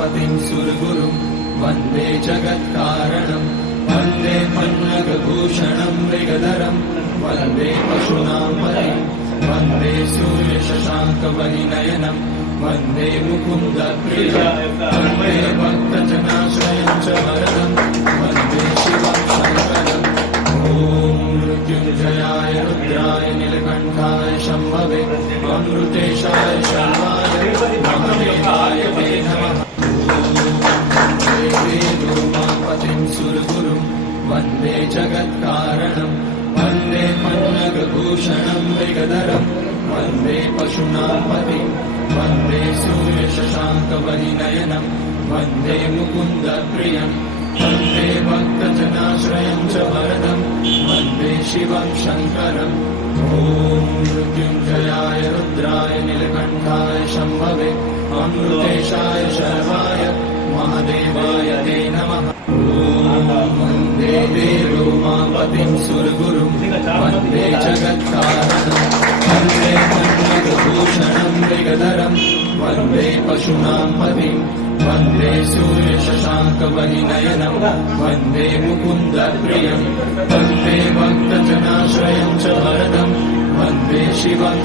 उमापतिं सुरगुरुं वन्दे जगत्कारणं वन्दे पन्नगभूषणं मृगधरं वन्दे पशूनां पतिं वन्दे सूर्यशशाङ्कवहिनयनं वन्दे मुकुन्दप्रियं वन्दे भक्तजनाश्रयं च वरदं वन्दे शिवं शङ्करम् ॐ मृत्युञ्जयाय रुद्राय नीलकण्ठाय शम्भवे अमृतेशाय शर्वाय महादेवाय ते नमः। उमापतिं सुरगुरुं वन्दे जगत्कारणं वन्दे पन्नगभूषणं मृगधरं वन्दे पशूनां पतिं वन्दे सूर्यशशाङ्कवहिनयनं वन्दे मुकुन्दप्रियं वन्दे भक्तजनाश्रयं च वरदं वन्दे शिवं शङ्करम् ॐ मृत्युञ्जयाय रुद्राय नीलकण्ठाय शम्भवे अमृतेशाय शर्वाय महादेवाय ते नमः। वन्दे देवोमापतिं सुरगुरुं वन्दे जगत्कारणं वन्दे पन्नगभूषणं मृगधरं वन्दे पशूनां पतिं वन्दे सूर्यशशाङ्कवहिनयनं वन्दे मुकुन्दप्रियं वन्दे भक्तजनाश्रयं च वरदं वन्दे शिवं